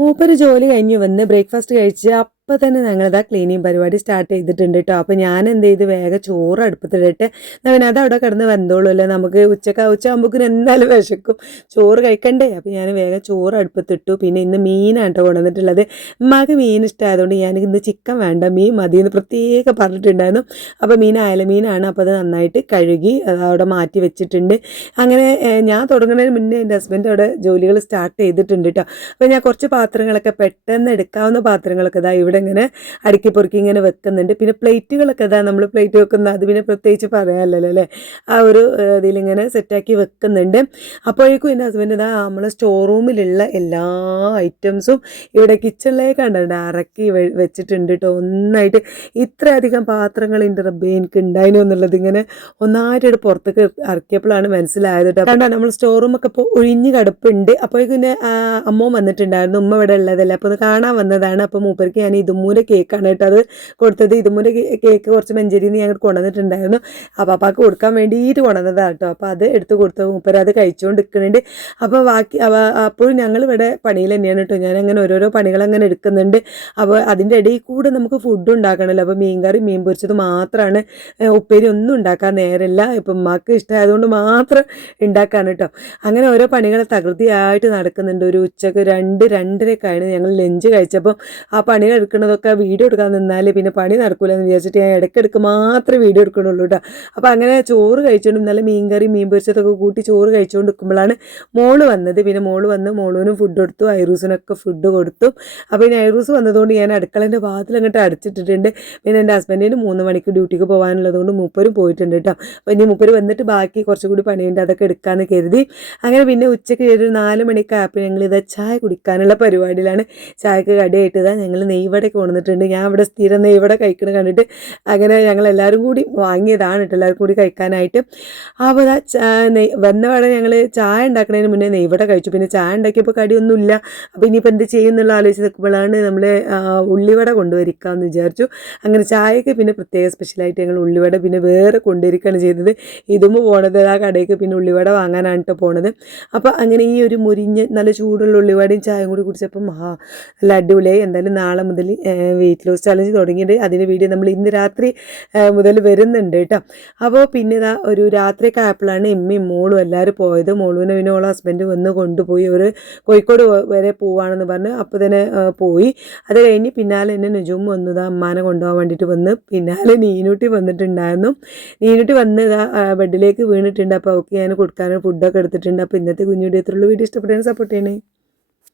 മൂപ്പര് ജോലി കഴിഞ്ഞ് വന്ന് ബ്രേക്ക്ഫാസ്റ്റ് കഴിച്ച് അപ്പോൾ തന്നെ ഞങ്ങളിതാ ക്ലീനിങ് പരിപാടി സ്റ്റാർട്ട് ചെയ്തിട്ടുണ്ട് കേട്ടോ. അപ്പോൾ ഞാൻ എന്ത് ചെയ്ത് വേഗം ചോറ് അടുപ്പത്തിട്ടിട്ട് പിന്നെ അത് അവിടെ കിടന്ന് വെന്തോളുമല്ലോ, നമുക്ക് ഉച്ചയാകുമ്പോഴേക്കും എന്തായാലും വിശക്കും, ചോറ് കഴിക്കണ്ടേ. അപ്പോൾ ഞാൻ വേഗം ചോറ് അടുപ്പത്തിട്ടു. പിന്നെ ഇന്ന് മീനാണ് കേട്ടോ കൊണ്ടുവന്നിട്ടുള്ളത്. ഉമ്മാക്ക് മീൻ ഇഷ്ടമായതുകൊണ്ട് ഞാൻ ഇന്ന് ചിക്കൻ വേണ്ട മീൻ മതി എന്ന് പ്രത്യേകം പറഞ്ഞിട്ടുണ്ടായിരുന്നു. അപ്പോൾ അയല മീനാണ്. അപ്പോൾ അത് നന്നായിട്ട് കഴുകി അവിടെ മാറ്റി വെച്ചിട്ടുണ്ട്. അങ്ങനെ ഞാൻ തുടങ്ങുന്നതിന് മുന്നേ എൻ്റെ ഹസ്ബൻഡ് അവിടെ ജോലികൾ സ്റ്റാർട്ട് ചെയ്തിട്ടുണ്ട് കേട്ടോ. അപ്പോൾ ഞാൻ കുറച്ച് പാത്രങ്ങളൊക്കെ പെട്ടെന്ന് എടുക്കാവുന്ന പാത്രങ്ങളൊക്കെ ഇതാ ഇവിടെ ഇങ്ങനെ അടുക്കി പൊറുക്കി ഇങ്ങനെ വെക്കുന്നുണ്ട്. പിന്നെ പ്ലേറ്റുകളൊക്കെ ഇതാ നമ്മൾ പ്ലേറ്റ് വെക്കുന്ന അത് പിന്നെ പ്രത്യേകിച്ച് പറയാമല്ലോ അല്ലേ, ആ ഒരു ഇതിലിങ്ങനെ സെറ്റാക്കി വെക്കുന്നുണ്ട്. അപ്പോഴേക്കും എൻ്റെ ഹസ്ബൻഡ് ഇതാ നമ്മൾ സ്റ്റോർ റൂമിലുള്ള എല്ലാ ഐറ്റംസും ഇവിടെ കിച്ചണിലേക്ക് കണ്ടിട്ടുണ്ട് ഇറക്കി വെച്ചിട്ടുണ്ട് കേട്ടോ. ഒന്നായിട്ട് ഇത്രയധികം പാത്രങ്ങൾ എൻ്റെ റബ്ബേ എനിക്ക് ഉണ്ടായിരുന്നു എന്നുള്ളത് ഇങ്ങനെ ഒന്നായിട്ട് പുറത്തേക്ക് ഇറക്കിയപ്പോഴാണ് മനസ്സിലായത് കേട്ടോ. കണ്ടാ നമ്മൾ സ്റ്റോർ റൂമൊക്കെ ഇപ്പോൾ ഒഴിഞ്ഞ് കിടപ്പുണ്ട്. അപ്പോഴേക്കും അമ്മ വന്നിട്ടുണ്ടായിരുന്നു, ഉമ്മ ഇവിടെ ഉള്ളതല്ലേ, അപ്പോൾ ഒന്ന് കാണാൻ വന്നതാണ്. അപ്പോൾ മൂപ്പർക്ക് ഞാൻ ഇതുമൂരെ കേക്കാണ് കേട്ടോ അത് കൊടുത്തത്. ഇതുമൂരെ കേക്ക് കുറച്ച് മഞ്ചേരിയിൽ നിന്ന് ഞങ്ങൾ കൊണ്ടുവന്നിട്ടുണ്ടായിരുന്നു. അപ്പോൾ അപ്പാക്ക് കൊടുക്കാൻ വേണ്ടിയിട്ട് കൊണ്ടുവന്നതാണ് കേട്ടോ. അപ്പോൾ അത് എടുത്ത് കൊടുത്ത മൂപ്പര് അത് കഴിച്ചുകൊണ്ട് നിൽക്കുന്നുണ്ട്. അപ്പോൾ ബാക്കി അപ്പോഴും ഞങ്ങളിവിടെ പണിയിൽ തന്നെയാണ് കേട്ടോ. ഞാൻ അങ്ങനെ ഓരോരോ പണികൾ അങ്ങനെ എടുക്കുന്നുണ്ട്. അപ്പോൾ അതിൻ്റെ ഇടയിൽ കൂടെ നമുക്ക് ഫുഡ് ഉണ്ടാക്കണമല്ലോ. അപ്പോൾ മീൻകറി മീൻ പൊരിച്ചത് മാത്രമാണ്, ഉപ്പേരി ഒന്നും ഉണ്ടാക്കാൻ നേരമില്ല. ഇപ്പം ഉമ്മാക്ക് ഇഷ്ടമായതുകൊണ്ട് മാത്രം ഉണ്ടാക്കാൻ കേട്ടോ. അങ്ങനെ ഓരോ പണികൾ തകൃതിയായിട്ട് നടക്കുന്നുണ്ട്. ഒരു ഉച്ചക്ക് 2-2:30 ഞങ്ങൾ ലഞ്ച് കഴിച്ചപ്പോൾ ആ പണികൾ എടുക്കുന്നതൊക്കെ വീഡിയോ എടുക്കാൻ നിന്നാൽ പിന്നെ പണി നടക്കില്ല എന്ന് വിചാരിച്ചിട്ട് ഞാൻ ഇടയ്ക്കിടയ്ക്ക് മാത്രമേ വീഡിയോ എടുക്കണുള്ളൂ കേട്ടോ. അപ്പോൾ അങ്ങനെ ചോറ് കഴിച്ചുകൊണ്ട് നല്ല മീൻകറി മീൻ പൊരിച്ചതൊക്കെ കൂട്ടി ചോറ് കഴിച്ചുകൊണ്ട് നിൽക്കുമ്പോഴാണ് മോള് വന്നത്. പിന്നെ മോള് വന്ന് മോളൂനും ഫുഡ് കൊടുത്തു, ഐറൂസിനൊക്കെ ഫുഡ് കൊടുത്തു. അപ്പോൾ ഇനി ഐറൂസ് വന്നതുകൊണ്ട് ഞാൻ അടുക്കളേൻ്റെ വാതിൽ അങ്ങോട്ട് അടച്ചിട്ടിട്ടുണ്ട്. പിന്നെ എൻ്റെ ഹസ്ബൻഡിന് 3 മണിക്ക് ഡ്യൂട്ടിക്ക് പോകാനുള്ളതുകൊണ്ട് മൂപ്പരും പോയിട്ടുണ്ട് കേട്ടോ. അപ്പോൾ ഇനി മൂപ്പര് വന്നിട്ട് ബാക്കി കുറച്ചുകൂടി പണിയുണ്ട്, അതൊക്കെ എടുക്കാമെന്ന് കരുതി. അങ്ങനെ പിന്നെ ഉച്ചയ്ക്ക് ഒരു 4 മണിക്ക് ആയപ്പോൾ ഞങ്ങൾ ഇതാ ചായ കുടിക്കാനുള്ള പരിപാടിയിലാണ്. ചായക്ക് കടിയായിട്ട് ഇതാ ഞങ്ങൾ നെയ്വട കൊണ്ടുവന്നിട്ടുണ്ട്. ഞാൻ ഇവിടെ സ്ഥിരം നെയ്വട കഴിക്കണം കണ്ടിട്ട് അങ്ങനെ ഞങ്ങൾ എല്ലാവരും കൂടി വാങ്ങിയതാണ് കേട്ടോ, എല്ലാവരും കൂടി കഴിക്കാനായിട്ട്. അപ്പോൾ വന്ന വട ഞങ്ങൾ ചായ ഉണ്ടാക്കുന്നതിന് മുന്നേ നെയ്വട കഴിച്ചു. പിന്നെ ചായ ഉണ്ടാക്കിയപ്പോൾ കടിയൊന്നുമില്ല. അപ്പോൾ ഇനിയിപ്പോൾ എന്ത് ചെയ്യുന്നുള്ള ആലോചിച്ച് നിൽക്കുമ്പോഴാണ് നമ്മൾ ഉള്ളിവട കൊണ്ടുവരിക്കാമെന്ന് വിചാരിച്ചു. അങ്ങനെ ചായക്ക് പിന്നെ പ്രത്യേക സ്പെഷ്യലായിട്ട് ഞങ്ങൾ ഉള്ളിവട പിന്നെ വേറെ കൊണ്ടുവരിക്കുകയാണ് ചെയ്തത്. ഇതുമ്പോൾ പോണത് ആ കടയ്ക്ക് പിന്നെ ഉള്ളിവട വാങ്ങാനാണ് കേട്ടോ പോണത്. അപ്പോൾ അങ്ങനെ ഈ ഒരു മുരിഞ്ഞ് നല്ല ചൂടുള്ള ഉള്ളിവടയും ചായയും കൂടി കുടിച്ചപ്പോൾ നല്ല അടിപൊളിയായി. എന്തായാലും നാളെ മുതൽ വെയിറ്റ് ലോസ് ചലഞ്ച് തുടങ്ങിയിട്ട് അതിൻ്റെ വീഡിയോ നമ്മൾ ഇന്ന് രാത്രി മുതൽ വരുന്നുണ്ട് കേട്ടോ. അപ്പോൾ പിന്നെ ഇതാ ഒരു രാത്രിയൊക്കെ ആയപ്പോഴാണ് എമ്മയും മോളും എല്ലാവരും പോയത്. മോളുവിനെ പിന്നെ ഓളെ ഹസ്ബൻഡ് വന്ന് കൊണ്ടുപോയി. ഒരു കോഴിക്കോട് വരെ പോവാണെന്ന് പറഞ്ഞ് അപ്പോൾ തന്നെ പോയി. അത് കഴിഞ്ഞ് പിന്നാലെ എന്നെ നുജും വന്നതാ അമ്മാനെ കൊണ്ടുപോകാൻ വേണ്ടിയിട്ട് വന്ന്. പിന്നാലെ നീനൂട്ടി വന്നിട്ടുണ്ടായിരുന്നു. നീനൂട്ടി വന്ന് ഇതാ ബെഡിലേക്ക് വീണിട്ടുണ്ട്. അപ്പോൾ അവൾക്ക് ഞാൻ കൊടുക്കാനും ഫുഡൊക്കെ എടുത്തിട്ടുണ്ട്. അപ്പോൾ ഇന്നത്തെ കുഞ്ഞുടി എത്രയുള്ള വീഡിയോ ഇഷ്ടപ്പെട്ടതിന് സപ്പോർട്ട് ചെയ്യണേ.